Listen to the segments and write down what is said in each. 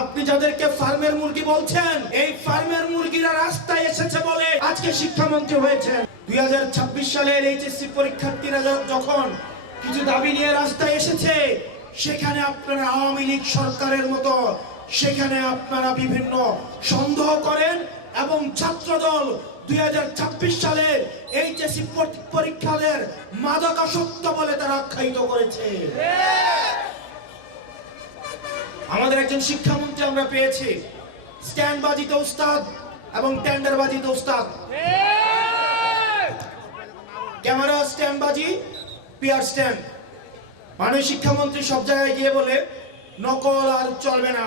আপনি যাদেরকে ফার্মের মুরগি বলছেন, এই ফার্মের মুরগিরা রাস্তায় এসেছে বলে আজকে শিক্ষামন্ত্রী হয়েছেন। 2026 সালের এইচএসসি পরীক্ষার্থীরা যখন কিছু দাবি নিয়ে রাস্তায় এসেছে, সেখানে আপনারা আওয়ামী লীগ সরকারের মতো সেখানে আপনারা বিভিন্ন সন্দেহ করেন এবং ছাত্রদল 2026 সালের এইচএসসি পরীক্ষাদের মাদকাসক্ত বলে তারা আখ্যায়িত করেছে। আমাদের একজন শিক্ষামন্ত্রী আমরা পেয়েছি, স্ট্যান্ডবাজিতে উস্তাদ এবং টেন্ডারবাজিতে উস্তাদ। ক্যামেরা স্ট্যান্ডবাজি, পিয়ার স্ট্যান্ড। মাননীয় শিক্ষামন্ত্রী সব জায়গায় গিয়ে বলে নকল আর চলবে না।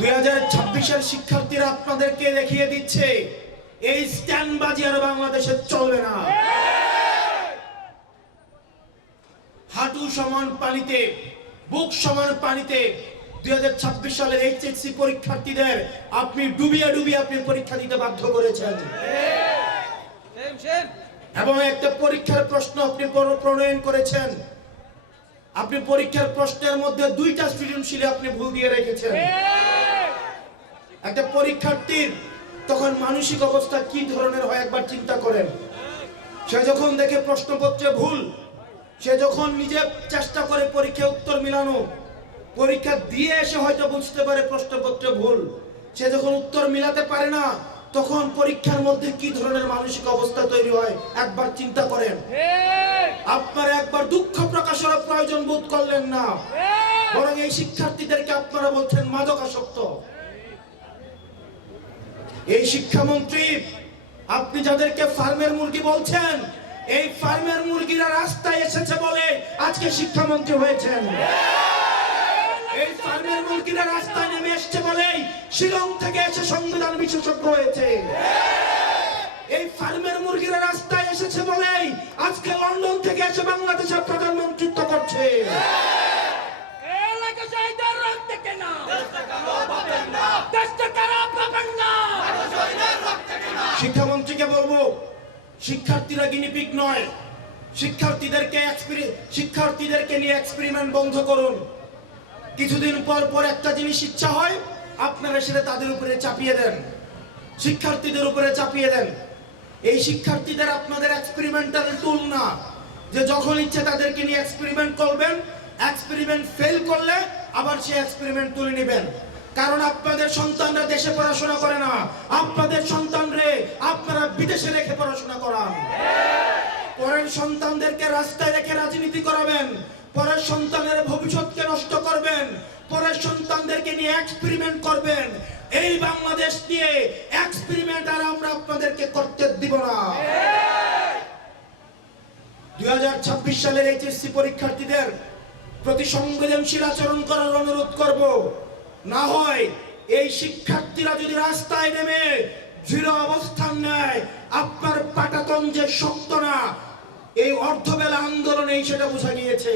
2026-এর শিক্ষার্থীরা আপনাদেরকে দেখিয়ে দিচ্ছে এই স্ট্যান্ডবাজি আর বাংলাদেশে চলবে না। হাঁটু সমান পানিতে, বুক সমান পানিতে 2026 সালের এইচএসসি পরীক্ষার্থীদের আপনি ডুবিয়ে ডুবিয়ে আপনি পরীক্ষা দিতে বাধ্য করেছেন এবং একটা পরীক্ষার প্রশ্ন আপনি প্রণয়ন করেছেন। আপনি পরীক্ষার প্রশ্নের মধ্যে 2টা সৃজনশীলে আপনি ভুল দিয়ে রেখেছেন। একটা পরীক্ষার্থীর তখন মানসিক অবস্থা কি ধরনের হয় একবার চিন্তা করেন। সে যখন দেখে প্রশ্নপত্রে ভুল, সে যখন নিজে চেষ্টা করে পরীক্ষায় উত্তর মিলানো, পরীক্ষা দিয়ে এসে হয়তো বুঝতে পারে প্রশ্নপত্রে ভুল, সে যখন উত্তর মিলাতে পারে না, তখন পরীক্ষার মধ্যে কি ধরনের মানসিক অবস্থা তৈরি হয় একবার চিন্তা করেন। আপনারা একবার দুঃখ প্রকাশের প্রয়োজন বোধ করলেন না, বরং এই শিক্ষার্থীদেরকে আপনারা বলছেন মাদকাসক্ত। এই শিক্ষামন্ত্রী আপনি যাদেরকে ফার্মের মুরগি বলছেন, এই ফার্মের মুরগিরা রাস্তায় এসেছে বলে আজকে শিক্ষামন্ত্রী হয়েছেন। এই ফার্মের মুরগিরা রাস্তায় নেমে এসেছে বলেই শিলং থেকে এসে সংবিধান বিশেষজ্ঞ হয়েছে। এই ফার্মের মুরগিরা রাস্তায় এসেছে বলেই আজকে লন্ডন থেকে এসে বাংলাদেশের প্রধানমন্ত্রিত্ব করছে। শিক্ষামন্ত্রীকে বলবো, শিক্ষার্থীরা গিনিপিগ নয়, শিক্ষার্থীদেরকে নিয়ে এক্সপেরিমেন্ট বন্ধ করুন। কিছুদিন পর পর একটা জিনিস ইচ্ছা হয়, আপনারা সেটা তাদের উপরে চাপিয়ে দেন, শিক্ষার্থীদের উপরে চাপিয়ে দেন। এই শিক্ষার্থীদের আপনাদের এক্সপেরিমেন্টাল টুল না, যে যখন ইচ্ছে তাদেরকে নিয়ে এক্সপেরিমেন্ট করবেন, এক্সপেরিমেন্ট ফেল করলে আবার সেই এক্সপেরিমেন্ট তুলে নেবেন। কারণ আপনাদের সন্তানরা দেশে পড়াশোনা করে না, আপনাদের সন্তানরে আপনারা বিদেশে রেখে পড়াশোনা করান। পরের সন্তানদেরকে রাস্তায় রেখে রাজনীতি করাবেন, পরের সন্তানের ভবিষ্যৎকে নষ্ট করবেন, পরের সন্তানদেরকে নিয়ে এক্সপেরিমেন্ট করবেন। এই বাংলাদেশ নিয়ে এক্সপেরিমেন্ট আর আমরা আপনাদেরকে করতে দিব না। 2026 সালের এইচএসসি পরীক্ষার্থীদের প্রতি সংবেদনশীল আচরণ করার অনুরোধ করব। না হয় এই শিক্ষার্থীরা যদি রাস্তায় নেমে দৃঢ় অবস্থান নেয়, আপনার পাটাতন যে শক্ত না, এই অর্ধবেলা আন্দোলনেই সেটা বোঝা গিয়েছে।